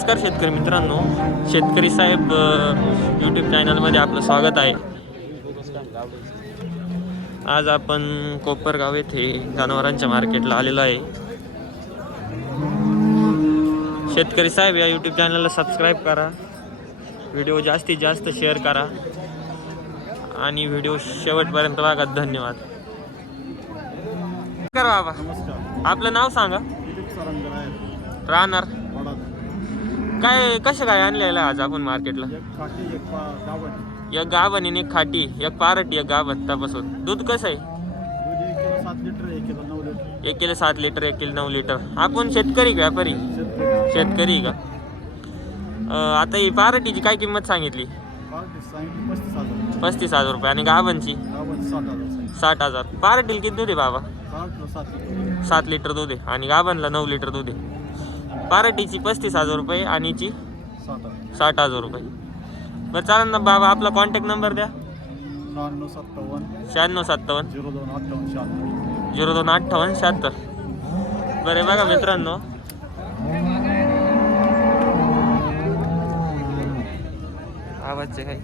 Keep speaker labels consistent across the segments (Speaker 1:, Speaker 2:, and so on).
Speaker 1: नमस्कार शेतकरी मित्रांनो. शेतकरी साहेब यूट्यूब चॅनलमध्ये आपलं स्वागत आहे. आज आपण कोपरगाव येथे जनावरांच्या मार्केटला आलेलो आहे. शेतकरी साहेब या यूट्यूब चॅनलला सबस्क्राईब करा. व्हिडिओ जास्तीत जास्त शेअर करा. आणि व्हिडिओ शेवटपर्यंत बघा. धन्यवाद. नमस्कार बाबा. आपलं नाव सांगा. राहणार. काय कसं काय आणलेलं आज आपण मार्केटला?
Speaker 2: एक
Speaker 1: गाभण आणि एक खाटी एक पारटी एक गाभण तपासून. दूध कसं आहे?
Speaker 2: एक किलो सात लिटर एक किलो नऊ लिटर.
Speaker 1: एक किलो सात लिटर एक किलो नऊ लिटर. आपण शेतकरी का व्यापारी?
Speaker 2: शेतकरी.
Speaker 1: का? आता ही पारटीची काय किंमत सांगितली?
Speaker 2: पस्तीस हजार.
Speaker 1: रुपये. आणि गाभणची
Speaker 2: गावण साठ हजार.
Speaker 1: पारटीला किती दूध आहे बाबा?
Speaker 2: सात लिटर.
Speaker 1: सात लिटर दूध आहे. आणि गाभणला नऊ लिटर दूध आहे. पारटीची पस्तीस हजार रुपये आणि ची
Speaker 2: साठ हजार.
Speaker 1: साठ हजार रुपये. बरं चालेल ना बाबा आपला कॉन्टॅक्ट नंबर द्या.
Speaker 2: शहाण्णव सत्तावन्न.
Speaker 1: शहाण्णव सत्तावन्न.
Speaker 2: झिरो दोन अठ्ठावन्न शहात्तर
Speaker 1: झिरो दोन अठ्ठावन्न शहात्तर. बरं बघा मित्रांनो. आवाजचे काही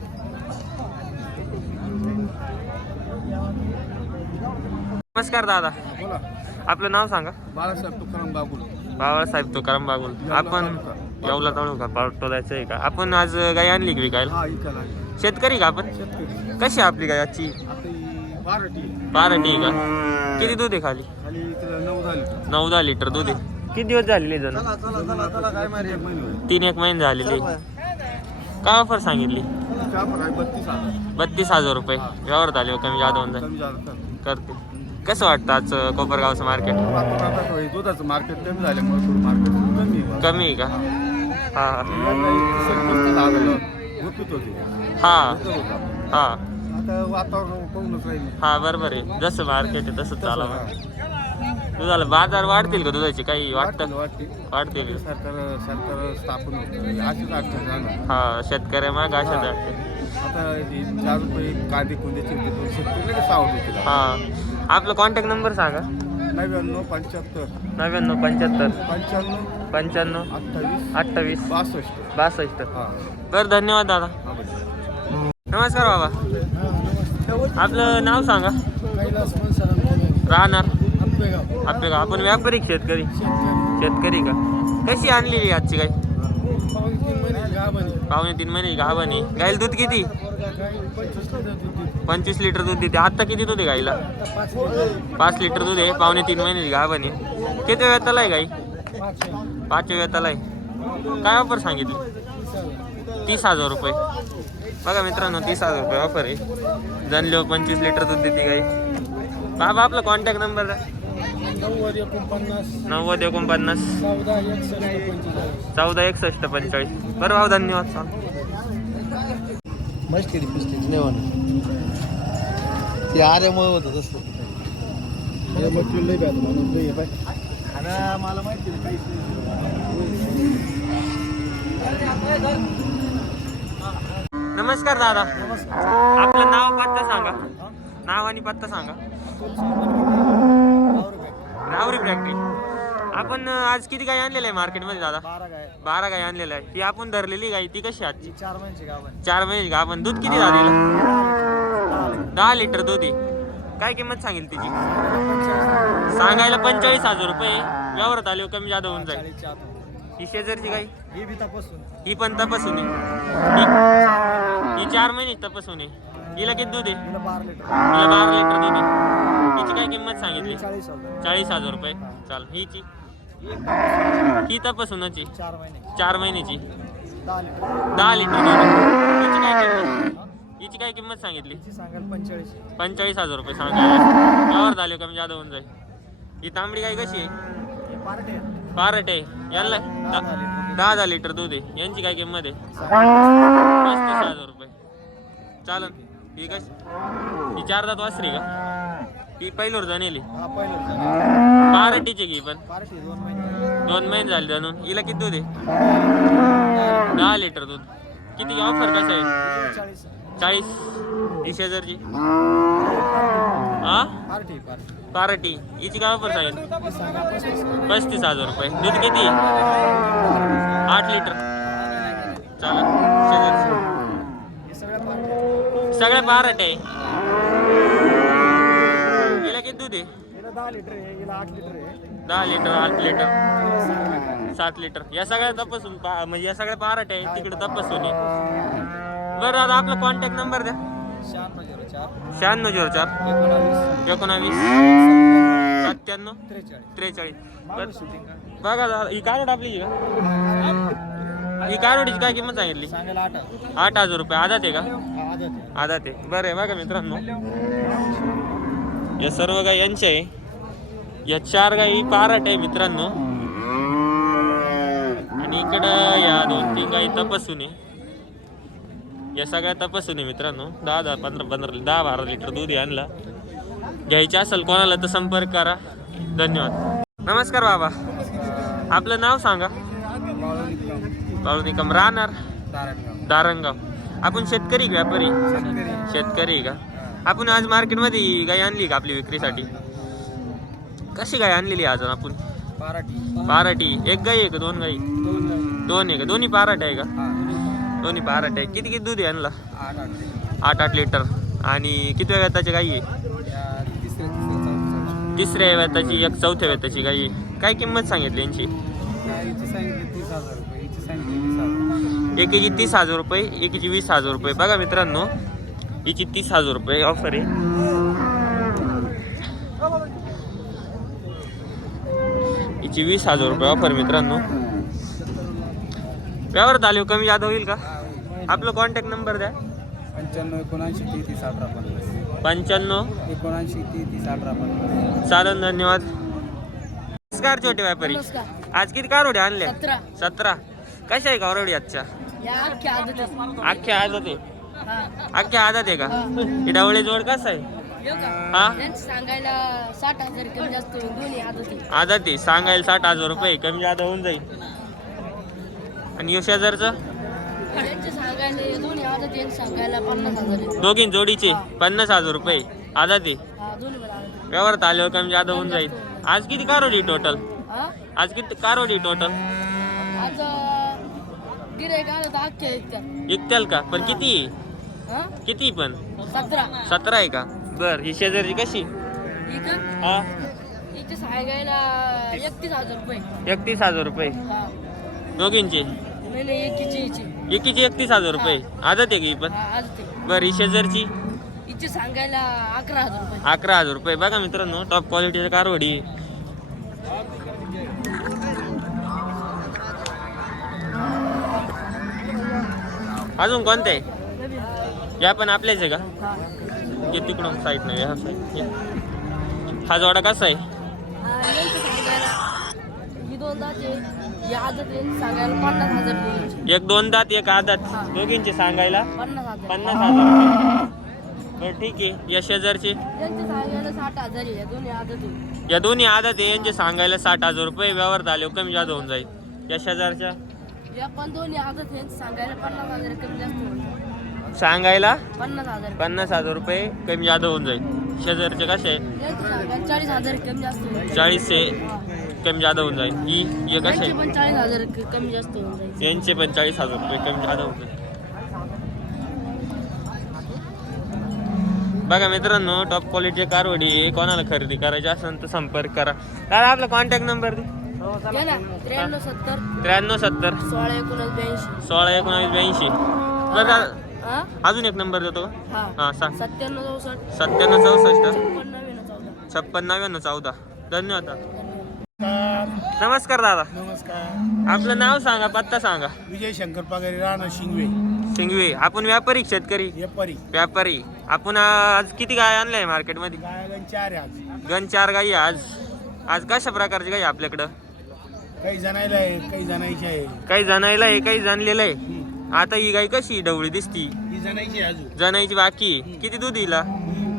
Speaker 1: नमस्कार दादा.
Speaker 2: बोला.
Speaker 1: आपलं नाव सांगा.
Speaker 2: बाळासाहेब तुकाराम बागुल.
Speaker 1: बाबासाहेब तुकाराम बागुल. आपण येवला ताळू का? पावटो जायचं आहे का? आपण आज गाय आणली का विकायला
Speaker 2: हा इकाला
Speaker 1: शेतकरी का आपण? कशी आहे आपली गाय आजची? आहे का? किती दूध आहे खाली?
Speaker 2: नऊ दहा लिटर
Speaker 1: दूध आहे. किती दिवस झालेले जण?
Speaker 2: चला चला चला चला काय माहिती. एक महिने होईल.
Speaker 1: तीन एक महिने झालेले. काय ऑफर सांगितली?
Speaker 2: बत्तीस हजार.
Speaker 1: रुपये. व्यवहार झाले हो, कमी जादा करते कसं वाटतं आज कोपरगावचं मार्केट
Speaker 2: हे दुधाचं मार्केट कमी झाल्यामुळे थोडं मार्केट कमी आहे.
Speaker 1: कमी आहे का? हा.
Speaker 2: गुपित होती
Speaker 1: हा.
Speaker 2: होतं.
Speaker 1: हा.
Speaker 2: आता वातावरण पाहूनच राहील
Speaker 1: हा बरोबर आहे. जसं मार्केट आहे तसंच चालावं दुधाला बाजार वाढतील का दुधाची? काही वाटतं?
Speaker 2: वाटते
Speaker 1: वाढतील.
Speaker 2: सरकार सरकार स्थापन होतं अशीच अडचण राहणार
Speaker 1: हा शेतकऱ्या माग अशाच वाटते
Speaker 2: आता हे चार रुपये कांदे कुंद्याचे होते तो शेतकरी लगेच आवडते तिला
Speaker 1: हा आपलं कॉन्टॅक्ट नंबर सांगा.
Speaker 2: नव्याण्णव पंच्याहत्तर.
Speaker 1: नव्याण्णव पंच्याहत्तर.
Speaker 2: पंच्याण्णव.
Speaker 1: पंच्याण्णव.
Speaker 2: अठ्ठावीस.
Speaker 1: अठ्ठावीस.
Speaker 2: बासष्ट.
Speaker 1: बासष्ट. बरं धन्यवाद दादा. नमस्कार बाबा. आपलं नाव सांगा.
Speaker 2: कैलास मनसराम
Speaker 1: राहणार.
Speaker 2: आंबेगाव.
Speaker 1: आपलं का आपण व्यापारी का शेतकरी. शेतकरी. का? कशी आणलेली आजची गाय? पावणे तीन महिने गावानी गायला दूध किती? पंचवीस लिटर दूध देते. आत्ता किती दूध आहे गाईला? पाच लिटर दूध आहे. पावणे तीन महिने गावानी किती वेताला आहे गाई? पाचव्या वेताला आहे काय ऑफर सांगितली? तीस हजार रुपये. बघा मित्रांनो तीस हजार रुपये ऑफर आहे. जनलो पंचवीस लिटर दूध देते गाई. बाबा आपला कॉन्टॅक्ट नंबर
Speaker 2: नव्वद एकोणपन्नास.
Speaker 1: नव्वद एकोणपन्नास.
Speaker 2: चौदा एकसष्ट पंचेचाळीस.
Speaker 1: बरं भाऊ धन्यवाद. चाल
Speaker 2: मस्त केली नेवान ते आर्यामुळे होतं मला माहिती काहीच
Speaker 1: नमस्कार दादा. आपलं नाव पत्ता सांगा. नाव आणि पत्ता सांगा. रावरी फॅक्टरी आपण आज किती गाय आणलेलं आहे मार्केटमध्ये दादा?
Speaker 2: बारा
Speaker 1: गाय आणलेलं आहे ती आपण धरलेली गाय ती कशी आजची?
Speaker 2: चार महिन्याची गाव
Speaker 1: चार महिने का आपण दूध किती झालेलं दहा लिटर दूध आहे. काय किंमत सांगेल तिची? सांगायला पंचेचाळीस हजार रुपये व्यवहारात आले कमी जादा होऊन जाईल. ही शेजारची गाय
Speaker 2: ही बी तपासून.
Speaker 1: ही पण तपासून आहे. ही- चार महिने तपासून आहे. हिला किती दूध आहे? हिला बारा लिटर. दूध आहे. हिची काय किंमत सांगितली?
Speaker 2: चाळीस हजार.
Speaker 1: रुपये. चाल हिची? ही तपासूनच
Speaker 2: चार महिने.
Speaker 1: चार महिन्याची.
Speaker 2: दहा लिटर.
Speaker 1: दहा लिटर दूध. हिची काय किंमत? हिची काय किंमत सांगितली?
Speaker 2: सांगाल पंचेचाळीस.
Speaker 1: पंचेचाळीस हजार रुपये सांगायला यावर झाले कमी जादा होऊन जाईल ही तांबडी गाय कशी आहे?
Speaker 2: हे पार्टे
Speaker 1: पारट. आहे यांना दहा दहा लिटर दूध आहे. यांची काय किंमत आहे? पस्तीस हजार रुपये. चालन. ही कशी? ही चार दात वासरी का? ती पहिल्यावर जाणेली.
Speaker 2: हा पहिलं
Speaker 1: पारटीची घे पण.
Speaker 2: पार्टी दोन महिने
Speaker 1: दोन महिने झाले जाणून. हिला किती दूध आहे? दहा लिटर दूध. किती ऑफर कसं आहे
Speaker 2: चाळीस.
Speaker 1: चाळीस. ही शेजारची. हा?
Speaker 2: पार्टी.
Speaker 1: हिची काय ऑफर सांगेल
Speaker 2: पस्तीस
Speaker 1: हजार रुपये. दूध किती? आहे आठ लिटर. चालेल. शेजारचं.
Speaker 2: सगळ्या पार्टी.
Speaker 1: आहे हिला किती दूध आहे?
Speaker 2: दहा लिटर आठ लिटर.
Speaker 1: आठ लिटर
Speaker 2: सात लिटर.
Speaker 1: या सगळ्या तपासून म्हणजे या सगळ्या पारट आहे तिकडे तपासून आहे बरं दादा आपला कॉन्टॅक्ट नंबर द्या.
Speaker 2: शहाण्णव झिरो चार.
Speaker 1: शहाण्णव झिरो चार
Speaker 2: एकोणावीस.
Speaker 1: एकोणावीस सत्त्याण्णव.
Speaker 2: त्रेचाळीस.
Speaker 1: त्रेचाळीस बरं.
Speaker 2: शूटिंग का
Speaker 1: बघा दादा ही कारोड आपली का? ही कारोडीची काय किंमत सांगितली?
Speaker 2: सांगायला आठ
Speaker 1: आठ हजार रुपये. आधा आहे का?
Speaker 2: हा, आदत आहे.
Speaker 1: बरं आहे बघा मित्रांनो. या सर्व गाय यांच्या आहे. या चार गाई पाराट आहे मित्रांनो. आणि इकडं या दोन तीन गाई तपासून आहे. या सगळ्या तपासून आहे मित्रांनो. दहा दहा पंधरा पंधरा दहा बारा लिटर दूध आणला. घ्यायचे असेल कोणाला तर संपर्क करा. धन्यवाद. नमस्कार बाबा. आपलं नाव सांगा. निकम राहणार. दारणगाव आपण शेतकरी का व्यापारी? शेतकरी का? आपण आज मार्केटमध्ये गाय आणली का आपली विक्रीसाठी? कशी गाय आणलेली आज आपण?
Speaker 2: पाराटी
Speaker 1: पाराटी एक गाय आहे का दोन गाई
Speaker 2: दोन
Speaker 1: आहे का? दोन्ही पाराट आहे का. दोन्ही पाराट आहे. किती किती दूध आहे आणला
Speaker 2: आठ आठ.
Speaker 1: लिटर. आणि किती वेळाची गाई आहे?
Speaker 2: तिसऱ्या
Speaker 1: वेताची एक चौथ्या वेताची गाई आहे. काय किंमत सांगितली यांची? एकीची तीस हजार रुपये एकीची वीस हजार रुपये. बघा मित्रांनो हिची तीस हजार रुपये ऑफर आहे. हिची वीस हजार रुपये ऑफर मित्रांनो. व्यवहारात आले कमी जादा होईल का? आपलं कॉन्टॅक्ट नंबर द्या.
Speaker 2: पंच्याण्णव एकोणऐंशी तेहतीस अठरा पन्नास.
Speaker 1: पंच्याण्णव.
Speaker 2: एकोणऐंशी तेहतीस अठरा पन्नास.
Speaker 1: चालन धन्यवाद. नमस्कार छोटे व्यापारी.
Speaker 3: नमस्कार.
Speaker 1: आज किती कारोडे आणले
Speaker 3: सतरा.
Speaker 1: सतरा. कशा आहे कारोडी आजच्या?
Speaker 3: या अख्ख्या आदत
Speaker 1: अख्ख्या आदत आहे?
Speaker 3: हा.
Speaker 1: अख्ख्या आदत आहे का? ही. डावळे जोड कसं आहे?
Speaker 3: येऊ का
Speaker 1: हा?
Speaker 3: त्यांचं सांगायला साठ हजार कमी जास्त होईल. दोन्ही आदत आहे.
Speaker 1: आदत आहे. सांगायला साठ हजार रुपये कमी जादा होऊन जाईल. आणि यो शेजारचं?
Speaker 3: त्यांचे सांगायला दोन्ही आदत आहे, यांचं सांगायला पन्नास हजार आहे.
Speaker 1: दोघीं जोडीचे पन्नास हजार रुपये.
Speaker 3: हा दोन्ही पण आदत आहे.
Speaker 1: व्यवहारात आल्यावर कमी जादा होऊन जाईल. आज किती कारोडी टोटल
Speaker 3: हा?
Speaker 1: आज किती कारोडी टोटल
Speaker 3: आज गिरायक आलं तर अख्ख्या आहेत का?
Speaker 1: पण किती?
Speaker 3: हा?
Speaker 1: किती पण?
Speaker 3: सतरा.
Speaker 1: सतरा आहे का? बर ही शेजारची कशी?
Speaker 3: का?
Speaker 1: हा.
Speaker 3: इथे सांगायला एकतीस हजार रुपये.
Speaker 1: एकतीस हजार रुपये.
Speaker 3: हा.
Speaker 1: दोघींचे?
Speaker 3: नाही नाही एकीची हिची.
Speaker 1: एकीची एकतीस हजार रुपये. आदत आहे का पण?
Speaker 3: आहे.
Speaker 1: बर ही शेजारची
Speaker 3: हिचे सांगायला अकरा हजार रुपये.
Speaker 1: अकरा हजार रुपये. बघा मित्रांनो टॉप क्वालिटीची कारवडी. अजून कोणते? आहे या पण आपल्याच आहे का?
Speaker 3: हा
Speaker 1: ये तिकडून साईड नाही हा हा जोडा कसा आहे?
Speaker 3: यांचं सांगायला ही दोन दाते आदत आहे. सांगायला पन्नास हजार दोन्हीचे.
Speaker 1: एक दोन दात एक आदात. दोघींचे सांगायला?
Speaker 3: पन्नास हजार.
Speaker 1: पन्नास हजार. रुपये बरं ठीक आहे. या शेजारचे?
Speaker 3: यांचे सांगायला साठ हजार आहे. या दोन्ही आदत आहे.
Speaker 1: या दोन्ही आदात आहे. यांचे सांगायला साठ हजार रुपये. व्यवहार झाले कमी जादा होऊन जाईल. या शेजारच्या?
Speaker 3: या पण दोन्ही आदत आहे यांचे सांगायला पन्नास हजार कमी जास्त होईल
Speaker 1: सांगायला?
Speaker 3: पन्नास हजार.
Speaker 1: पन्नास हजार रुपये कमी जादा होऊन जाईल. शेजारचे कसे? आहे
Speaker 3: यांचे सांगायला चाळीस हजार कमी जास्त होईल
Speaker 1: चाळीसशे.
Speaker 3: हा.
Speaker 1: कमी जादा होऊन जाईल. ही कसे
Speaker 3: यांचे
Speaker 1: आहे.
Speaker 3: हजार कमी जास्त होऊन जाईल.
Speaker 1: यांचे पण चाळीस हजार रुपये कमी जादा होऊन जाईल. बघा मित्रांनो टॉप क्वालिटीचे कारवडी कोणाला खरेदी करायची असेल तर संपर्क करा. दादा आपला कॉन्टॅक्ट नंबर दे.
Speaker 3: त्र्याण्णव सत्तर.
Speaker 1: त्र्याण्णव सत्तर.
Speaker 3: सोळा एकोणीस ब्याऐंशी
Speaker 1: सोळा एकोणावीस ब्याऐंशी बरं अजून एक नंबर देतो का?
Speaker 3: हा.
Speaker 1: हा सांग.
Speaker 3: सत्त्याण्णव चौसष्ट.
Speaker 1: सत्त्याण्णव चौसष्ट.
Speaker 3: छप्पन्न नव्याण्णव चौदा.
Speaker 1: छप्पन नव्याण्णव चौदा. धन्यवाद नमस्कार. दादा.
Speaker 2: नमस्कार.
Speaker 1: आपलं नाव सांगा पत्ता सांगा.
Speaker 2: विजय शंकर पगारे राणा शिंगवे.
Speaker 1: सिंगवे आपण व्यापारी का शेतकरी?
Speaker 2: येपारी
Speaker 1: व्यापारी. आपण आज किती गाय आणल्या आहे मार्केटमध्ये?
Speaker 2: गायला चार आहे आज.
Speaker 1: गण चार गाई आहे आज. आज कशा प्रकारची गाई आहे आपल्याकडं?
Speaker 2: काही जणायला आहे काही जणायची आहे.
Speaker 1: काही जणायला आहे काही जाणलेलं आहे.
Speaker 2: ही
Speaker 1: आता ही गाय कशी डवळी दिसती.
Speaker 2: ही जणायची आहे अजून.
Speaker 1: जणायची बाकी आहे. किती दूध
Speaker 2: ही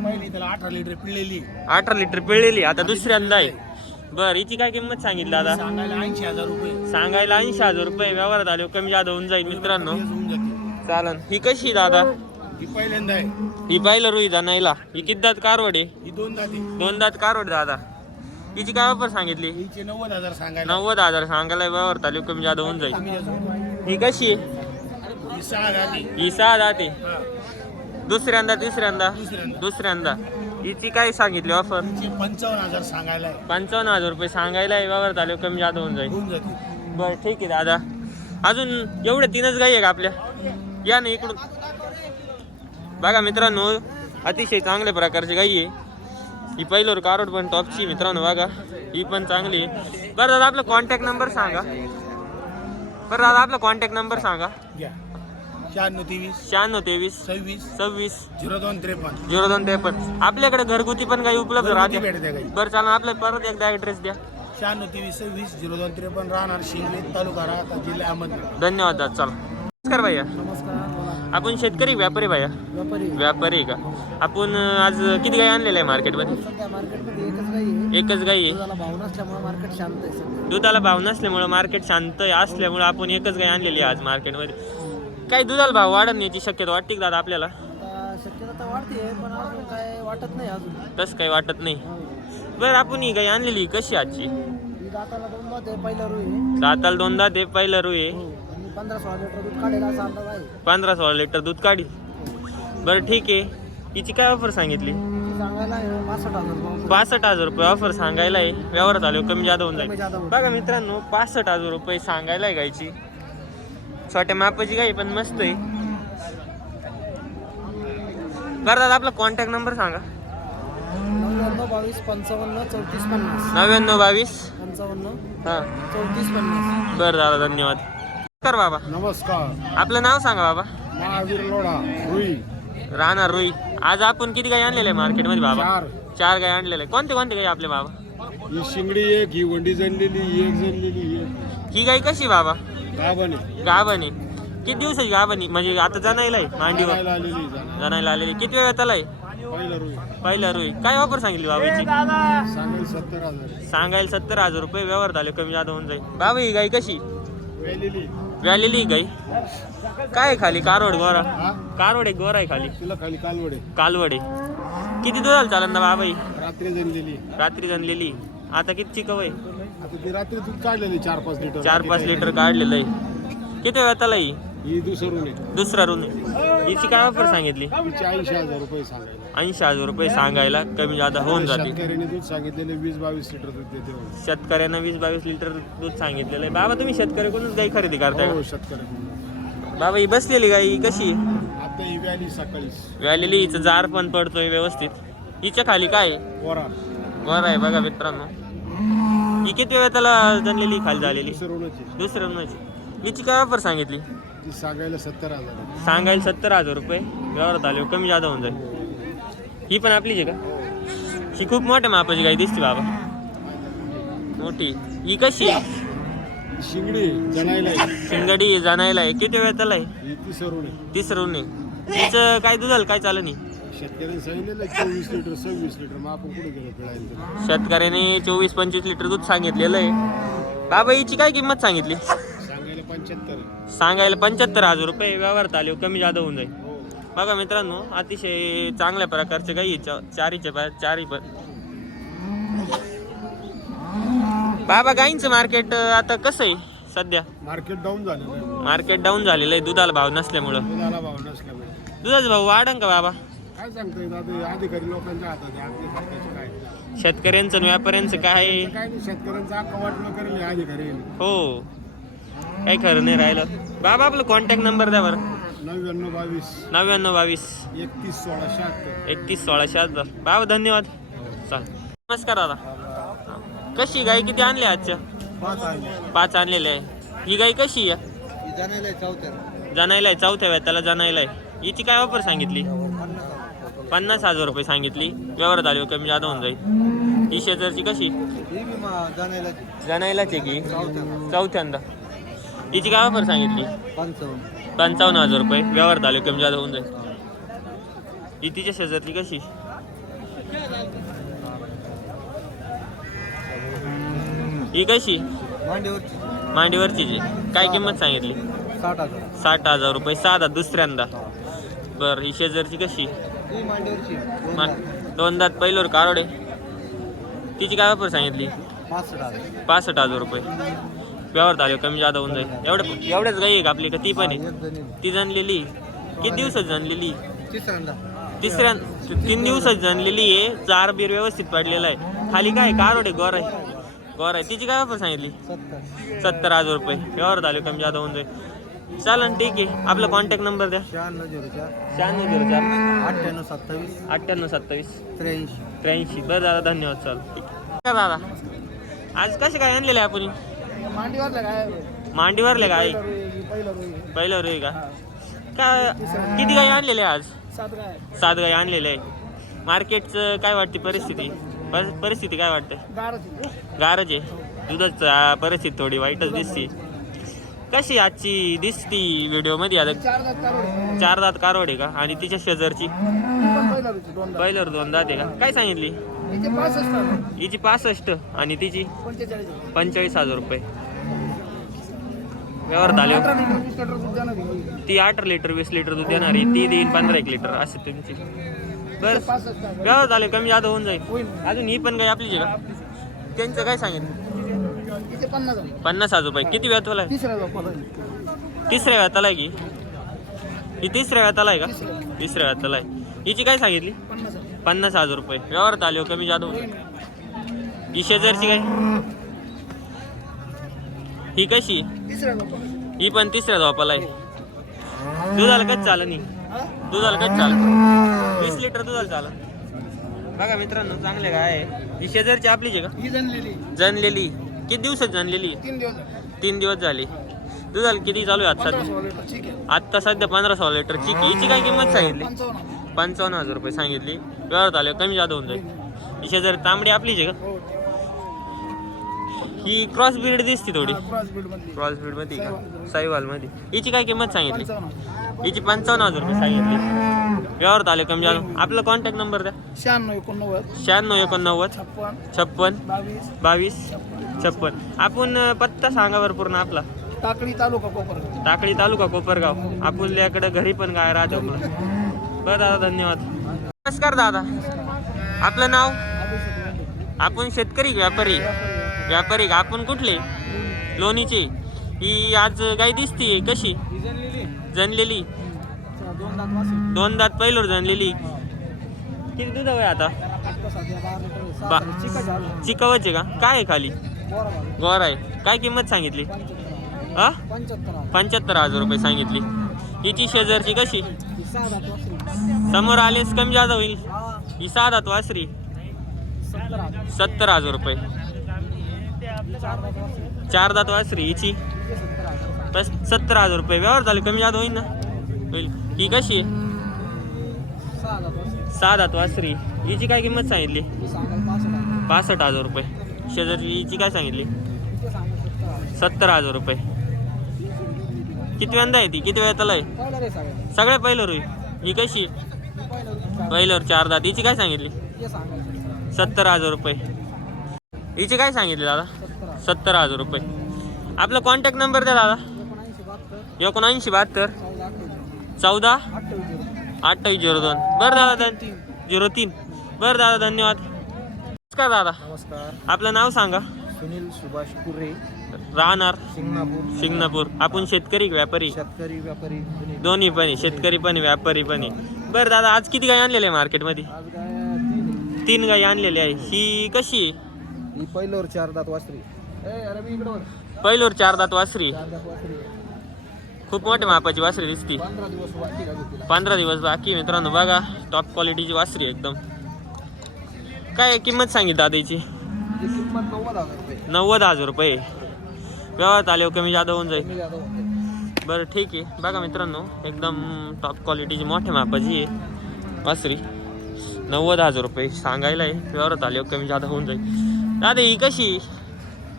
Speaker 2: पहिली त्याला अठरा लिटर पिळलेली
Speaker 1: अठरा लिटर पिळलेली आता दुसऱ्यांदा आहे. बर हिची काय किंमत सांगितली दादा
Speaker 2: सांगायला ऐंशी हजार रुपये.
Speaker 1: सांगायला ऐंशी हजार रुपये व्यवहारात आले कमी जादा होऊन जाईल मित्रांनो.
Speaker 2: होऊन जाते
Speaker 1: चालन. ही कशी दादा?
Speaker 2: ही पहिल्यांदा आहे.
Speaker 1: ही पाहिलं रुई जाणायला ही किती दात कारवड? आहे
Speaker 2: ही दोन दाती
Speaker 1: दोन दात कारवड दादा. हिची काय वापर सांगितली?
Speaker 2: हिचे नव्वद हजार सांगायला.
Speaker 1: नव्वद हजार सांगायला व्यवहार चालू कमी जादा होऊन जाईल.
Speaker 2: कमी जास्त.
Speaker 1: ही कशी
Speaker 2: ही सहा दाती
Speaker 1: ही सहा
Speaker 2: हा.
Speaker 1: दुसऱ्यांदा तिसऱ्यांदा?
Speaker 2: दुसऱ्यांदा.
Speaker 1: दुसऱ्यांदा. हिची काय सांगितली ऑफर
Speaker 2: पंचावन्न हजार सांगायला आहे.
Speaker 1: पंचावन्न हजार रुपये सांगायला आहे, व्यवहार चालू कमी जादा होऊन जाईल.
Speaker 2: होऊन जाते
Speaker 1: बरं ठीक आहे दादा. अजून एवढे तीनच गाई आहे का आपल्या? या ना इकडून. बघा मित्रांनो अतिशय चांगल्या प्रकारची गाई आहे. ही पहिल्यावर कारोड पण टॉपची मित्रांनो बघा. ही पण चांगली आहे. बरं दादा आपला कॉन्टॅक्ट नंबर सांगा. बरं दादा आपला कॉन्टॅक्ट नंबर सांगा.
Speaker 2: घ्या. शहाण्णव तेवीस.
Speaker 1: शहाण्णव तेवीस.
Speaker 2: सव्वीस.
Speaker 1: सव्वीस.
Speaker 2: झिरो दोन त्रेपन्न.
Speaker 1: झिरो दोन त्रेपन्न. आपल्याकडे घरगुती पण काही उपलब्ध राहते?
Speaker 2: भेटते काही.
Speaker 1: बरं चालेल आपल्या परत एकदा ॲड्रेस द्या.
Speaker 2: शहाण्णव तेवीस सव्वीस झिरो दोन त्रेपन्न राहणार शिंगणे तालुका राहता जिल्हा अहमदनगर.
Speaker 1: धन्यवाद दादा चला. नमस्कार भैया.
Speaker 2: नमस्कार.
Speaker 1: आपण शेतकरी व्यापारी भैया?
Speaker 2: व्यापारी.
Speaker 1: व्यापारी का? आपण आज किती गाई आणलेल्या आहे मार्केटमध्ये
Speaker 2: सध्या मार्केटमध्ये एकच गाई आहे.
Speaker 1: एकच गाई आहे?
Speaker 2: दुधाला भाव नसल्यामुळे मार्केट शांत आहे सध्या.
Speaker 1: दुधाला भाव नसल्यामुळं मार्केट शांत आहे असल्यामुळं आपण एकच गाई आणलेली आहे आज मार्केटमध्ये काही दुधाला भाव वाढण्याची शक्यता वाटते का दादा आपल्याला?
Speaker 2: आता शक्यता तर वाढते पण अजून काय वाटत नाही अजून.
Speaker 1: तसं काही वाटत नाही. बरं आपण ही गाई आणलेली कशी आजची?
Speaker 2: ही दाताला दोन दात आहे पहिला रुई आहे.
Speaker 1: दाताला दोनदा ते पहिलं रुई
Speaker 2: हो आणि पंधरा सोळा लिटर दूध काढेल असा अंदाज आहे.
Speaker 1: पंधरा सोळा लिटर दूध काढी. बरं ठीक आहे. हिची काय ऑफर सांगितली?
Speaker 2: ती सांगायला आहे पासष्ट हजार रुपये.
Speaker 1: पासष्ट हजार रुपये ऑफर सांगायला आहे. व्यवहारात आलो कमी जादा होऊन
Speaker 2: कमी
Speaker 1: जाईल
Speaker 2: होऊन
Speaker 1: बघा मित्रांनो पासष्ट हजार रुपये सांगायला आहे गायची. छोट्या मापाची गाई पण मस्त आहे. बरं दादा आपला कॉन्टॅक्ट नंबर सांगा.
Speaker 2: नव्याण्णव बावीस पंचावन्न चौतीस पन्नास.
Speaker 1: नव्याण्णव बावीस.
Speaker 2: पंचावन्न
Speaker 1: हां.
Speaker 2: चौतीस पन्नास.
Speaker 1: बरं दादा धन्यवाद. कर बाबा.
Speaker 2: नमस्कार.
Speaker 1: आपलं नाव सांगा बाबा.
Speaker 2: महावीर लोढा रुई.
Speaker 1: राहणार रोई. आज आपण किती गाई आणलेल्या आहे मार्केटमध्ये बाबा?
Speaker 2: चार.
Speaker 1: आणलेल्या आहे कोणते कोणते गाई आपले बाबा?
Speaker 2: ही शिंगडी एक ही वंडी जणलेली ही एक जणलेली एक.
Speaker 1: ही गाई कशी बाबा?
Speaker 2: गाभण.
Speaker 1: गाभण. आहे किती गाभण आहे म्हणजे आता जनायला आहे मांडीवर?
Speaker 2: आलेली
Speaker 1: जनायला आलेली किती वेळ त्याला आहे?
Speaker 2: पहिला रुई.
Speaker 1: काय वापर सांगितली बाबाची सांगायला सत्तर हजार रुपये व्यवहार झाले कमी जादा होऊन जाईल. बाबा ही गाई कशी?
Speaker 2: वेलेली.
Speaker 1: व्यालेली गाई काय खाली? कारवड गोरा? कारवड आहे गोरा आहे खाली.
Speaker 2: तुला खाली कालवडे
Speaker 1: कालवड किती दुधाला चालेल ना बाबा ही
Speaker 2: रात्री जणलेली.
Speaker 1: रात्री जनलेली आता किती चिकव आहे?
Speaker 2: आता ती रात्री दूध काढलेली चार पाच लिटर.
Speaker 1: चार पाच लिटर काढलेलं आहे. किती वेळ त्याला ही?
Speaker 2: ही दुसरून आहे.
Speaker 1: दुसरा रून आहे. हिची काय ऑफर सांगितली?
Speaker 2: तिचे ऐंशी हजार रुपये सांगायला.
Speaker 1: ऐंशी हजार रुपये सांगायला कमी जादा होऊन जाते
Speaker 2: शेतकऱ्याने दूध सांगितलेले वीस बावीस लिटर दूध देते हो.
Speaker 1: शेतकऱ्यांना वीस बावीस लिटर दूध सांगितलेलं आहे. बाबा तुम्ही शेतकऱ्याकडूनच गाई खरेदी करताय
Speaker 2: हो
Speaker 1: का? बाबा ही बसलेली गाई कशी?
Speaker 2: आता ही व्याली सकाळी.
Speaker 1: व्यालेली हिचं जार पण पडतोय व्यवस्थित. हिच्या खाली काय आहे?
Speaker 2: वरा
Speaker 1: वर आहे बघा मित्रांनो. ही किती वेळ त्याला जनलेली खाली झालेली? दुसऱ्या रुणाची हिची काय ऑफर सांगितली?
Speaker 2: ती सांगायला सत्तर हजार.
Speaker 1: सांगायला सत्तर हजार रुपये. व्यवहारात आले कमी जादा होऊन जाईल. ही पण आपलीच आहे का? ही खूप मोठ्या मापाची गाई दिसते बाबा. मोठी. ही कशी आहे?
Speaker 2: शिंगडी जणायला आहे.
Speaker 1: शिंगडी जाणायला आहे. किती वेळ त्याला आहे?
Speaker 2: ही ती सरून आहे.
Speaker 1: तिसरं नाही तिचं काय दुधाल काय चालू नाही
Speaker 2: शेतकऱ्यांनी सांगितलेलं चोवीस लिटर सव्वीस लिटर मग आपण कुठे गेलो पिळायला?
Speaker 1: शेतकऱ्याने चोवीस पंचवीस लिटर दूध सांगितलेलं आहे. बाबा हिची काय किंमत सांगितली?
Speaker 2: सांगायला पंच्याहत्तर
Speaker 1: सांगायला पंच्याहत्तर हजार रुपये व्यवहारात आले कमी जादा होऊन जाईल.
Speaker 2: हो.
Speaker 1: बघा मित्रांनो अतिशय चांगल्या प्रकारचे गाई चारीचे चारी पण. बाबा गाईंचं मार्केट आता कसं आहे सध्या?
Speaker 2: मार्केट डाऊन झालेलं आहे.
Speaker 1: मार्केट डाऊन झालेलं आहे दुधाला भाव नसल्यामुळं.
Speaker 2: दुधाला भाव नसल्यामुळे.
Speaker 1: दुधाचा भाव वाढन का बाबा?
Speaker 2: काय सांगता येत आता अधिकारी लोकांच्या हातात आहे आपल्या सरकारचं काय?
Speaker 1: शेतकऱ्यांचं आणि व्यापाऱ्यांचं काय? आहे?
Speaker 2: काय नाही शेतकऱ्यांचं अख्खा वाटलं करेल हे अधिकारी
Speaker 1: हो. काही खरं नाही राहिलं. बाबा आपलं कॉन्टॅक्ट नंबर द्या बरं.
Speaker 2: नव्याण्णव बावीस.
Speaker 1: नव्याण्णव बावीस.
Speaker 2: एकतीस सोळा शहात्तर.
Speaker 1: एकतीस सोळा शहात्तर. बाबा धन्यवाद. चाल. नमस्कार दादा. कशी गाय किती आणली आजच्या?
Speaker 2: पाच आहे
Speaker 1: पाच आणलेले आहे. ही गाय कशी आहे?
Speaker 2: जाण्याला चौथ्या.
Speaker 1: जाणायला आहे चौथ्या वेळा त्याला जाणायला आहे. हिची काय ऑफर सांगितली? पन्नास हजार रुपये सांगितली. व्यवहारात आली कमी जादा होऊन जाईल. ही शेजारची कशी? जाणायलाच आहे की?
Speaker 2: चौथ्या
Speaker 1: चौथ्यांदा. हिची काय ऑफर सांगितली?
Speaker 2: पंचावन्न.
Speaker 1: हजार रुपये. व्यवहारात आले कमी जादा होऊन जाईल. ही तिच्या शेजारची कशी? ही कशी?
Speaker 2: मांडीवरची.
Speaker 1: काय किंमत सांगितली?
Speaker 2: साठ हजार.
Speaker 1: साठ हजार रुपये. साधा दुसऱ्यांदा. बर ही शेजारची कशी?
Speaker 2: ती दोन दात.
Speaker 1: पहिल्यावर कारोडे. तिची काय वापर सांगितली?
Speaker 2: पासष्ट हजार.
Speaker 1: रुपये. व्यवहार आले कमी जादा होऊन जाईल. एवढं एवढ्याच गाई आहे का आपली? का ती पण आहे?
Speaker 2: एक
Speaker 1: ती जाणलेली किती दिवसात जाणलेली तिसऱ्या तीन दिवसात जाणलेली आहे. चार बीर व्यवस्थित पडलेला आहे. खाली काय कारोडे गोर आहे. गोर आहे. तिची काय वापर सांगितली?
Speaker 2: सत्तर.
Speaker 1: हजार रुपये. व्यवहार आले कमी जादा होऊन जाईल. चालन ठीक आहे. आपला कॉन्टॅक्ट नंबर द्या.
Speaker 2: शहाण्णव झिरो चार.
Speaker 1: शहाण्णव झिरो चार.
Speaker 2: अठ्ठ्याण्णव सत्तावीस.
Speaker 1: अठ्ठ्याण्णव सत्तावीस.
Speaker 2: त्र्याऐंशी.
Speaker 1: त्र्याऐंशी. बरं दादा धन्यवाद. चाल. काय दादा आज कसे काय आणलेले आहे आपण
Speaker 2: मांडीवरला काय?
Speaker 1: मांडीवरले काय?
Speaker 2: पहिलं रोई
Speaker 1: पहिलं रे का? काय किती गाई आणलेले आज?
Speaker 2: सात काय
Speaker 1: सात गाई आणलेले. आहे मार्केटचं काय वाटते परिस्थिती? पर- परिस्थिती काय वाटते?
Speaker 2: बारा
Speaker 1: गारज आहे. दुधाचं परिस्थिती थोडी वाईटच दिसते. कशी आजची दिसती व्हिडिओमध्ये आता?
Speaker 2: चार दात कारोडे
Speaker 1: कारवड आहे का? आणि तिच्या शेजारची?
Speaker 2: बॉयलर दोन दात
Speaker 1: आहे का? काय सांगितली? हिची पासष्ट. आणि तिची?
Speaker 2: पंचेचाळीस
Speaker 1: हजार रुपये. व्यवहार झाले
Speaker 2: अठरा लिटर वीस लिटर दूध देणार आहे.
Speaker 1: ती अठरा लिटर वीस लिटर दूध ती देईन पंधरा एक लिटर. असे त्यांची. बरं. व्यवहार झाले कमी जादा होऊन जाईल. अजून ही पण काही आपली का? त्यांचं काय सांगितलं?
Speaker 2: पन्नास हजार.
Speaker 1: रुपये. किती व्यातवाला आहे
Speaker 2: तिसऱ्या
Speaker 1: व्याताला आहे की? ही तिसऱ्या व्याताला आहे का? तिसऱ्या व्याताला आहे हिची काय सांगितली?
Speaker 2: पन्नास हजार.
Speaker 1: रुपये. व्यवहारात आले हो कमी जादा ही शेजारची काय? ही कशी? ही पण तिसऱ्या झोपाला आहे. दुधाला कच चालं नाही? दुधाला कच चालं वीस लिटर दुधाला चालं बघा मित्रांनो चांगले काय आहे. ही शेजारची आपलीच आहे का?
Speaker 2: जनलेली.
Speaker 1: जनलेली. किती दिवसात जनलेली
Speaker 2: तीन दिवस. झाले.
Speaker 1: तीन दिवस झाले. दुधाला किती चालू आहे आता
Speaker 2: पंधरा
Speaker 1: सध्या
Speaker 2: ठीक आहे.
Speaker 1: आत्ता सध्या पंधरा सोळा लिटर. चिकी हिची काय किंमत सांगितली?
Speaker 2: पंचावन्न.
Speaker 1: पंचावन्न हजार रुपये सांगितली. व्यवहारात आले कमी जादा होऊन जाईल. ही शेजारी तांबडी आपलीच आहे का?
Speaker 2: हो
Speaker 1: ही क्रॉस ब्रीड दिसते थोडी.
Speaker 2: क्रॉस बीड मधली.
Speaker 1: क्रॉस ब्रीडमध्ये का? साईवाल मध्ये हिची काय किंमत सांगितली?
Speaker 2: पंचावन्न.
Speaker 1: हिची पंचावन्न हजार रुपये सांगितली. व्यवहारात आले कमी जादा आपला कॉन्टॅक्ट नंबर द्या.
Speaker 2: शहाण्णव एकोणनव्वद.
Speaker 1: शहाण्णव एकोणनव्वद.
Speaker 2: छप्पन.
Speaker 1: छप्पन.
Speaker 2: बावीस.
Speaker 1: बावीस. छप्पन. आपण पत्ता सांगा बरं पूर्ण आपला.
Speaker 2: टाकळी तालुका कोपर
Speaker 1: टाकळी तालुका कोपरगाव. आपल्याकडे घरी पण काय राहते आपलं. बरं दादा धन्यवाद. नमस्कार दादा. आपलं नाव? आपण शेतकरी व्यापारी? व्यापारी का? आपण कुठले? लोणीचे. ही आज गाय दिसती कशी? जनलेली.
Speaker 2: दोन
Speaker 1: दात पहिलोर जाणलेली. किती दूध हवं आता? बा- चिकवच आहे का? काय आहे खाली? गोर आहे. काय किंमत सांगितली? हा
Speaker 2: पंच्याहत्तर
Speaker 1: हजार रुपये सांगितली. हिची शेजारची कशी? समोर आलेस कमी जादा होईल. ही साधात वासरी.
Speaker 2: सत्तर हजार
Speaker 1: सत्तर हजार रुपये.
Speaker 2: चार दात वासरी
Speaker 1: हिची.
Speaker 2: सत्तर हजार
Speaker 1: रुपये. व्यवहार झाले कमी जादा होईल ना? होईल. ही कशी?
Speaker 2: सहा दात वासरी.
Speaker 1: हिची काय किंमत सांगितली?
Speaker 2: पासष्ट हजार
Speaker 1: रुपये. शेजारी हिची काय सांगितली?
Speaker 2: सत्तर हजार
Speaker 1: रुपये. किती वेळा आहे ती? किती वेळा त्याला आहे? सगळ्या पहिलं होईल ही कशी?
Speaker 2: पहिलं
Speaker 1: पहिल्यावर चार दात. हिची काय सांगितली? सत्तर हजार रुपये. हिची काय सांगितली दादा?
Speaker 2: सत्तर हजार
Speaker 1: रुपये. आपला कॉन्टॅक्ट नंबर द्या दादा.
Speaker 2: एकोणऐंशी
Speaker 1: एकोणऐंशी बहात्तर.
Speaker 2: चौदा? अठ्ठावीस
Speaker 1: झिरो. दोन. बरं दादा झिरो तीन. बरं दादा धन्यवाद. नमस्कार दादा.
Speaker 2: नमस्कार.
Speaker 1: आपलं नाव सांगा.
Speaker 2: सुनील सुभाष कुर्रे.
Speaker 1: राहणार?
Speaker 2: शिंगणापूर.
Speaker 1: शिंगणापूर. आपण शेतकरी व्यापारी?
Speaker 2: शेतकरी व्यापारी दोन्ही.
Speaker 1: पण. आहे. शेतकरी पण व्यापारी पण आहे. बरं दादा आज किती गाय आणलेले आहे मार्केटमध्ये?
Speaker 2: तीन
Speaker 1: गाय आणलेली आहे. ही कशी
Speaker 2: ही पहिल्यावर चार दात वासरी. ए अरे मी इकडं वर.
Speaker 1: पहिलोर चार दात वासरी.
Speaker 2: चार दात वासरी
Speaker 1: खूप मोठ्या मापाची वासरी दिसती.
Speaker 2: पंधरा दिवस बाकी
Speaker 1: मित्रांनो. बघा टॉप क्वालिटीची वासरी आहे एकदम. काय किंमत सांगितली दादाची?
Speaker 2: नव्वद हजार रुपये
Speaker 1: नव्वद व्यवहारात आले कमी जादा होऊन जाईल. बरं ठीक आहे. बघा मित्रांनो एकदम टॉप क्वालिटीची मोठ्या मापाची आहे वासरी. नव्वद हजार रुपये सांगायला आहे. व्यवहारात आले कमी जादा होऊन जाईल. दादा ही कशी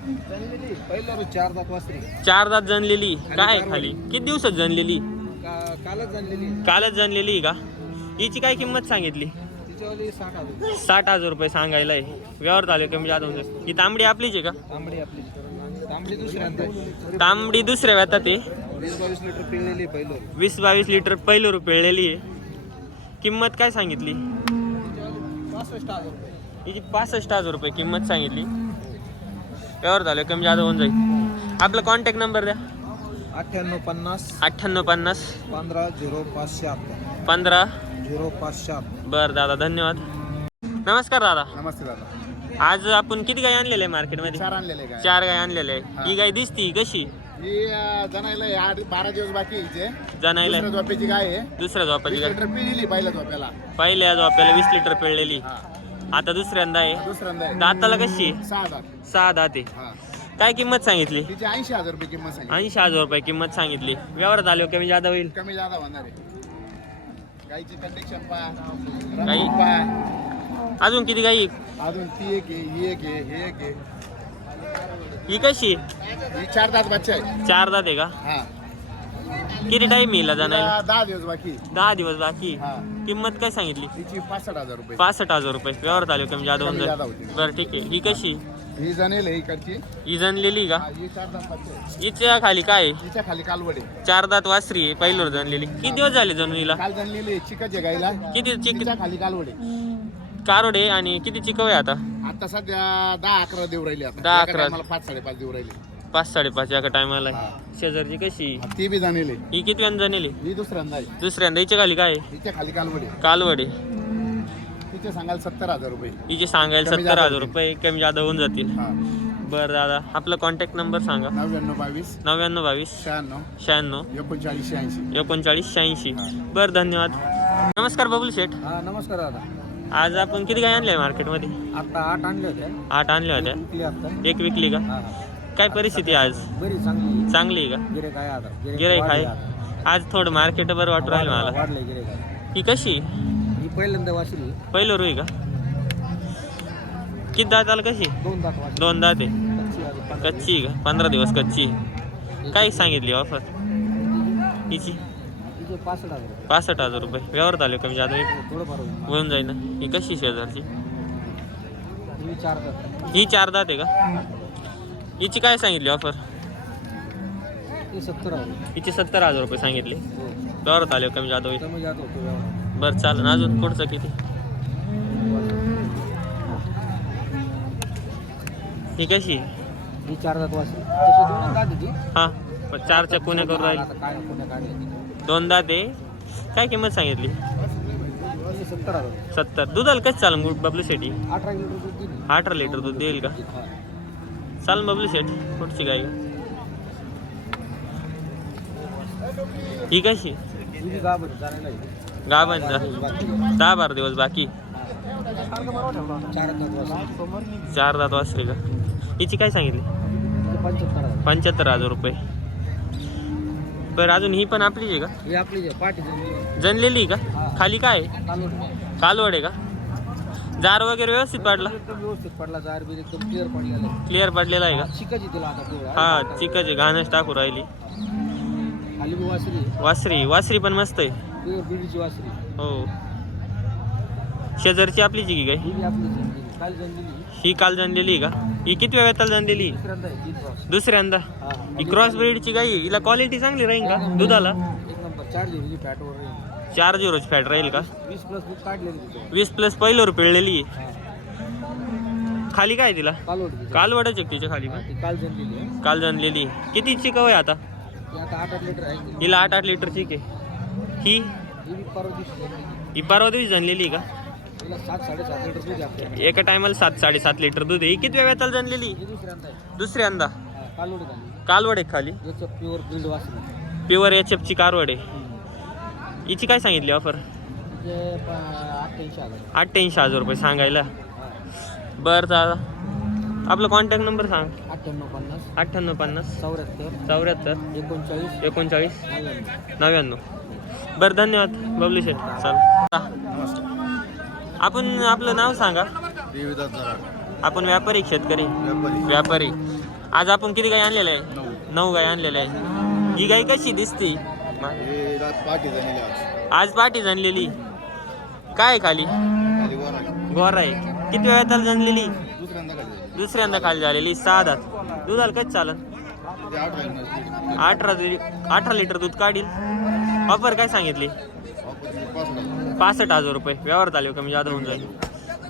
Speaker 2: चार दात वासरी.
Speaker 1: चार दात जनलेली काय आहे खाली? किती दिवसात जनलेली
Speaker 2: का कालच जनलेली
Speaker 1: कालच जनलेली आहे का? हिची काय किंमत सांगितली?
Speaker 2: तिच्यावाली साठ हजार.
Speaker 1: साठ हजार रुपये सांगायला आहे. व्यवहारात आले कमी जादा होऊन. ही तांबडी आपलीच आहे का?
Speaker 2: तांबडी आपली. तांबडी दुसऱ्यांदा आहे.
Speaker 1: तांबडी दुसऱ्या व्यातात आहे.
Speaker 2: वीस बावीस लिटर पिळलेली पहिलं.
Speaker 1: वीस बावीस लिटर पहिलं आहे. किंमत काय सांगितली?
Speaker 2: पासष्ट हजार रुपये.
Speaker 1: हिची पासष्ट हजार रुपये किंमत सांगितली. व्यवहार झालं कमी जादा होऊन जाईल. आपला कॉन्टॅक्ट नंबर द्या.
Speaker 2: अठ्ठ्याण्णव पन्नास
Speaker 1: अठ्ठ्याण्णव पन्नास.
Speaker 2: पंधरा झिरो पाचशे अठ्ठ्याण्णव
Speaker 1: पंधरा.
Speaker 2: झिरो पाचशे अठ्ठ्याण्णव
Speaker 1: बरं दादा धन्यवाद. नमस्कार दादा.
Speaker 2: नमस्ते दादा.
Speaker 1: आज आपण किती गाय आणलेले आहे मार्केटमध्ये?
Speaker 2: चार आणलेले
Speaker 1: चार गाय आणलेले आहे. ही. गाय दिसती कशी?
Speaker 2: ही आठ बारा दिवस बाकी हिचे.
Speaker 1: जनायला.
Speaker 2: दुसऱ्या झोपेची गाय आहे.
Speaker 1: दुसऱ्या झोपाची गाय.
Speaker 2: लिटर पहिल्या झोप्याला.
Speaker 1: पहिल्या झोप्याला वीस लिटर पिळलेली. आता दुसऱ्यांदा आहे.
Speaker 2: दुसऱ्यांदा आहे.
Speaker 1: दाताला कशी? आहे?
Speaker 2: सहा हजार
Speaker 1: सहा दाते
Speaker 2: हा.
Speaker 1: काय किंमत सांगितली?
Speaker 2: तिची ऐंशी हजार रुपये किंमत सांगितली.
Speaker 1: ऐंशी हजार रुपये किंमत सांगितली. व्यवहारात आलो कमी जादा होईल.
Speaker 2: कमी जादा होणार आहे. गाईची कंडिक्शन पहा.
Speaker 1: गाई-
Speaker 2: रंग पहा.
Speaker 1: अजून किती गाई?
Speaker 2: अजून ती एक आहे ही एक आहे हे एक आहे.
Speaker 1: ही कशी?
Speaker 2: ही चार तास बच्चा आहे
Speaker 1: चार दाते का?
Speaker 2: हा.
Speaker 1: किती टाइम येईल
Speaker 2: दहा दिवस बाकी.
Speaker 1: दहा दिवस बाकी?
Speaker 2: हा.
Speaker 1: किंमत काय सांगितली?
Speaker 2: तिची पासष्ट हजार रुपये.
Speaker 1: पासष्ट हजार रुपये. कमी जादा जाईल
Speaker 2: होतील.
Speaker 1: बरं ठीक आहे. ही कशी?
Speaker 2: ही. जणेल आहे इकडची.
Speaker 1: ही जनलेली का?
Speaker 2: हा, ही चार आहे.
Speaker 1: हिच्या खाली काय आहे?
Speaker 2: तिच्या खाली कालवडे.
Speaker 1: चार दात वासरी आहे पहिल्यावर जनलेली किती दिवस झाले
Speaker 2: काल आहे गाईला
Speaker 1: किती चिक
Speaker 2: तिच्या खाली कालवडे.
Speaker 1: कारोडे आणि किती चिकव आहे आता?
Speaker 2: आता सध्या दहा अकरा देऊ राहिली आता.
Speaker 1: दहा
Speaker 2: एका
Speaker 1: अकरा.
Speaker 2: time ला पाच साडेपाच देऊ राहिली.
Speaker 1: पाच साडेपाच एका टायमाला. शेजारची कशी?
Speaker 2: ती बी जाणेल.
Speaker 1: ही किती जनेली
Speaker 2: ही दुसऱ्यांदा आहे.
Speaker 1: दुसऱ्यांदा. हिच्या खाली काय? आहे?
Speaker 2: तिच्या खाली कालवडे
Speaker 1: कालवडे.
Speaker 2: तिचे सांगाल सत्तर हजार रुपये.
Speaker 1: हिचे सांगायला
Speaker 2: कमी
Speaker 1: सत्तर
Speaker 2: जादा
Speaker 1: हजार
Speaker 2: होतील.
Speaker 1: रुपये कमी जादा होऊन जातील.
Speaker 2: हा.
Speaker 1: बरं दादा आपला कॉन्टॅक्ट नंबर सांगा.
Speaker 2: नव्याण्णव बावीस.
Speaker 1: नव्याण्णव बावीस.
Speaker 2: शहाण्णव.
Speaker 1: शहाण्णव.
Speaker 2: एकोणचाळीस शहाऐंशी.
Speaker 1: एकोणचाळीस शहाऐंशी. बरं धन्यवाद. नमस्कार बबुल शेठ.
Speaker 2: हा नमस्कार दादा.
Speaker 1: आज आपण किती काय आणले मार्केटमध्ये?
Speaker 2: आता आठ आणले होते
Speaker 1: आठ आणल्या होत्या.
Speaker 2: विकली आता.
Speaker 1: एक विकली का?
Speaker 2: हा.
Speaker 1: काय परिस्थिती आज?
Speaker 2: बरी चांगली
Speaker 1: चांगली आहे का?
Speaker 2: गिरे काय आता.
Speaker 1: गिराईक आहे? आज थोडं मार्केट बरं वाटू राहिलं मला.
Speaker 2: वाढले गिरे काय
Speaker 1: ही कशी?
Speaker 2: ही पहिल्यांदा वाचली
Speaker 1: पहिलं रुई का? किती दात आलं कशी?
Speaker 2: दोन दात
Speaker 1: दोन दात आहे.
Speaker 2: कच्ची अजून पंधरा
Speaker 1: कच्ची आहे का? पंधरा दिवस कच्ची आहे. काय सांगितली ऑफर हिची?
Speaker 2: पासष्ट हजार रुपये.
Speaker 1: पासष्ट हजार रुपये. व्यवहार आले कमी जादा
Speaker 2: थोडंफार होईल.
Speaker 1: होऊन जाईल ना. ही कशी शेजारची?
Speaker 2: ही चार दात.
Speaker 1: ही चार दात आहे का? हिची काय सांगितली ऑफर
Speaker 2: सत्तर हजार
Speaker 1: हिची सत्तर हजार रुपये सांगितले.
Speaker 2: हो.
Speaker 1: व्यवहारात आले कमी जादा होईल.
Speaker 2: कमी जात होतो व्यवहार.
Speaker 1: बरं चालेल. अजून पुढचं किती? ही कशी?
Speaker 2: ही चार दात वाचली तशी दोन दात होती.
Speaker 1: हा पण चारच्या कुण्या करून राहील.
Speaker 2: आता काय पुण्या काढले
Speaker 1: दोन दात. आहे काय किंमत सांगितली?
Speaker 2: सत्तर हजार.
Speaker 1: सत्तर. दुधाला कसं चालेल गुड बबलू शेटी
Speaker 2: अठरा किलो दूध दिली.
Speaker 1: अठरा लिटर दूध देईल का?
Speaker 2: हा.
Speaker 1: चालेल बबलू शेट पुढची गाय? ही कशी. गाभण
Speaker 2: बाकी.
Speaker 1: दहा बारा दिवस बाकी.
Speaker 2: चार दात
Speaker 1: वासरे का? हिची काय सांगितली?
Speaker 2: पंच्याहत्तर हजार
Speaker 1: रुपये. बरं अजून ही पण आपलीच आहे का?
Speaker 2: ही
Speaker 1: जनलेली का. खाली काय
Speaker 2: कालवड
Speaker 1: आहे का? जार वगैरे व्यवस्थित पडला.
Speaker 2: एकदम व्यवस्थित पडला जार बीर एकदम क्लिअर पडलेला आहे.
Speaker 1: क्लिअर पडलेला आहे का?
Speaker 2: चिकाची तिला आता पिवळा.
Speaker 1: हा चिकाचे घाणच टाकू राहिली.
Speaker 2: खाली बी वासरी
Speaker 1: वासरी वासरी पण मस्त आहे.
Speaker 2: प्युअर बिडीची वासरी
Speaker 1: हो. शेजारची आहे की काय?
Speaker 2: ही बी आपली काल जमलेली
Speaker 1: ही काल जनलेली आहे का? ही किती वेळात जनलेली
Speaker 2: दुसऱ्यांदा आहे तीन क्रॉस
Speaker 1: दुसऱ्यांदा?
Speaker 2: हा
Speaker 1: ही. क्रॉस ब्रीडची गाई आहे. हिला क्वालिटी चांगली राहील का? दुधाला?
Speaker 2: एक नंबर चार फॅटवर.
Speaker 1: चार झिरोच फॅट राहील का?
Speaker 2: वीस प्लस दूध काढलेली तिथे.
Speaker 1: वीस प्लस पहिल्यावर पिळलेली. आहे खाली काय तिला. कालवडच. आहे तिच्या खाली पण
Speaker 2: काल आहे.
Speaker 1: काल जनलेली. आहे. किती चिकव आहे आता?
Speaker 2: ती आता आठ आठ लिटर आहे. ही
Speaker 1: हिला आठ आठ लिटर चिक आहे. ही?
Speaker 2: परवा दिवशी.
Speaker 1: ही परवा दिवशी जनलेली आहे का
Speaker 2: सात साडेसात लिटर दूध आहे आपल्याकडे
Speaker 1: एका टायमाला सात साडेसात लिटर दूध आहे. ही किती वेळात जनलेली?
Speaker 2: ही दुसऱ्यांदा आहे.
Speaker 1: दुसऱ्यांदा.
Speaker 2: हा, कालवड झाली
Speaker 1: कालवड आहे खाली.
Speaker 2: याचं प्युअर वासरी.
Speaker 1: प्युअर एच एफची कारवड आहे. हिची काय सांगितली ऑफर
Speaker 2: अठ्ठ्याऐंशी हजार.
Speaker 1: अठ्ठ्याऐंशी हजार रुपये सांगायला. बरं दादा आपला कॉन्टॅक्ट नंबर सांग.
Speaker 2: अठ्ठ्याण्णव पन्नास.
Speaker 1: अठ्ठ्याण्णव पन्नास.
Speaker 2: चौऱ्याहत्तर.
Speaker 1: चौऱ्याहत्तर.
Speaker 2: एकोणचाळीस.
Speaker 1: एकोणचाळीस.
Speaker 2: नव्याण्णव.
Speaker 1: बरं धन्यवाद. बबलू शेठ चाल. आपण आपलं नाव सांगा.
Speaker 2: देवीदास जरा.
Speaker 1: आपण व्यापारी शेतकरी.
Speaker 2: व्यापारी.
Speaker 1: आज आपण किती गाय आणलेल्या आहे नऊ. गाय आणलेल्या आहे ही गाय कशी दिसते?
Speaker 2: पाठी आज
Speaker 1: आज पाठी जनलेली काय आहे खाली?
Speaker 2: खाली वर आहे.
Speaker 1: किती वेळात आली जनलेली
Speaker 2: दुसऱ्यांदा खाली
Speaker 1: दुसऱ्यांदा खाली झालेली. सहा दात दुधाला कच चालन.
Speaker 2: ते आठ आहे
Speaker 1: अठरा दि- अठरा लिटर दूध काढील. ऑफर काय सांगितली?
Speaker 2: पाच
Speaker 1: पासष्ट. हजार रुपये. व्यवहार चालू कमी जादा होऊन जाईल.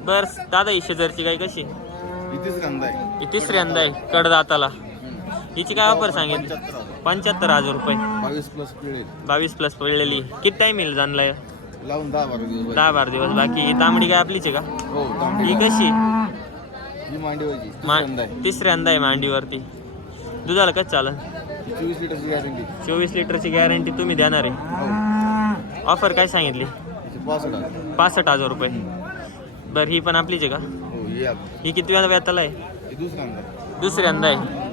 Speaker 1: बर दादा ही शेजारची गाय कशी?
Speaker 4: कांदा आहे.
Speaker 1: ही तिसऱ्यांदा आहे. कडदाताला. हिची काय ऑफर सांगितली? पंच्याहत्तर. हजार रुपये.
Speaker 4: बावीस प्लस पिळे
Speaker 1: बावीस प्लस पडलेली किती टाइम येईल जाणलाय?
Speaker 4: लावून दहा बारा दिवस
Speaker 1: दहा बारा दिवस बाकी. ही तांबडी काय आपलीच आहे का?
Speaker 4: हो
Speaker 1: ही
Speaker 4: तांबडी
Speaker 1: कशी?
Speaker 4: ही
Speaker 1: मा
Speaker 4: तिसऱ्यांदा आहे
Speaker 1: तिसऱ्यांदा आहे मांडीवरती. दुधाला कसं चालन
Speaker 4: ही चोवीस लिटरची गॅरंटी
Speaker 1: चोवीस लिटरची गॅरंटी तुम्ही देणार आहे.
Speaker 4: हो.
Speaker 1: ऑफर काय सांगितली?
Speaker 4: हिची पासष्ट आहे
Speaker 1: पासष्ट हजार रुपये. बरं ही पण आपलीच आहे का?
Speaker 4: हो ही आप
Speaker 1: ही किती वेळा वेताला आहे?
Speaker 4: ही दुसऱ्यांदा आहे.
Speaker 1: दुसऱ्यांदा आहे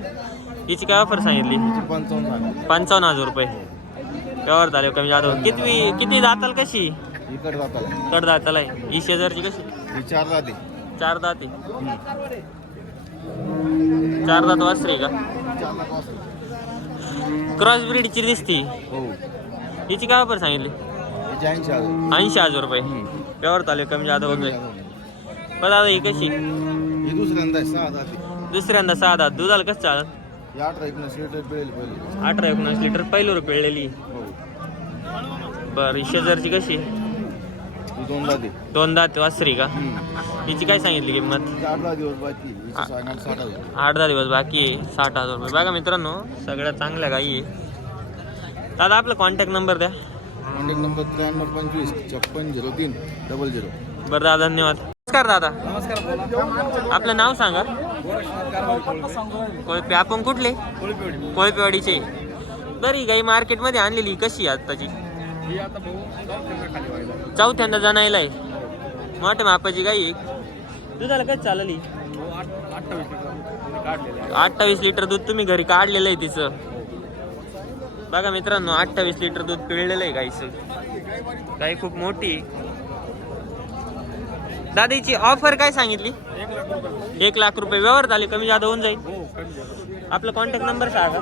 Speaker 1: हिची काय ऑफर सांगितली?
Speaker 4: पंचावन्न झाली
Speaker 1: पंचावन्न हजार रुपये. व्यवहार झाले कमी जादा किती किती जाताल कशी?
Speaker 4: ही जाताला
Speaker 1: कड जाताल आहे. ही शेजारची कशी?
Speaker 4: ही चार जाते
Speaker 1: चार दाते. चार दात वासरी का?
Speaker 4: चार लाख वाजता
Speaker 1: क्रॉस ब्रीडची दिसती.
Speaker 4: हो.
Speaker 1: हिची काय ऑफर सांगितली?
Speaker 4: ऐंशी हजार.
Speaker 1: ऐंशी हजार रुपये. व्यवहार चालू कमी जादा वगैरे पण दादा ही कशी?
Speaker 4: ही दुसऱ्यांदा आहे सहा जाते
Speaker 1: दुसऱ्यांदा सहा दात. दुधाला कसं चालत?
Speaker 4: ही अठरा एकोणीस लिटर पिळेल पहिले.
Speaker 1: अठरा एकोणीस लिटर पहिलं पिळलेली.
Speaker 4: हो.
Speaker 1: बरं शेजारची कशी?
Speaker 4: ही दोन जाते
Speaker 1: दोन दात वासरी का? हिची काय सांगितली किंमत?
Speaker 4: आठ दहा दिवस बाकी हिची सांगायला साठ हजार.
Speaker 1: आठ दहा दिवस बाकी आहे साठ हजार रुपये. बघा मित्रांनो सगळ्या चांगल्या गाई आहे. दादा आपला कॉन्टॅक्ट नंबर द्या.
Speaker 4: कॉन्टॅक्ट नंबर त्र्याण्णव पंचवीस छप्पन झिरो तीन डबल झिरो.
Speaker 1: बरं दादा धन्यवाद. नमस्कार दादा.
Speaker 4: नमस्कार
Speaker 1: आपलं नाव सांगा. कोळपे आपण कुठले? कोळपेवाडीचे. बरी गाई मार्केटमध्ये आणलेली कशी आहे आत्ताची? चौथ्यांदा जाणायला आहे. मोठ्या मापाची गाई आहे. दुधाला काय चालली? अठ्ठावीस लिटर दूध तुम्ही घरी काढलेलं आहे तिचं. बघा मित्रांनो अठ्ठावीस लिटर दूध पिळलेलं आहे गाईचं. गाई खूप मोठी दादाची ऑफर काय सांगितली? एक लाख रुपये. व्यवहार झाले कमी जादा होऊन जाईल. आपला कॉन्टॅक्ट नंबर सांगा.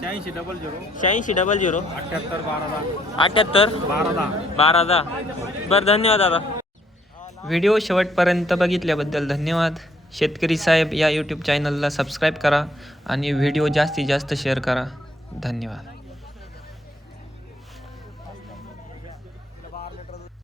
Speaker 5: शहाऐंशी डबल झिरो
Speaker 1: शहाऐंशी डबल झिरो
Speaker 5: अठ्याहत्तर बारा दहा.
Speaker 1: अठ्याहत्तर.
Speaker 5: बारा दहा.
Speaker 1: बारा दहा. बरं धन्यवाद दादा. व्हिडिओ शेवटपर्यंत बघितल्याबद्दल धन्यवाद. शेतकरी साहेब या यूट्यूब चॅनलला सबस्क्राईब करा आणि व्हिडिओ जास्तीत जास्त शेअर करा. धन्यवाद.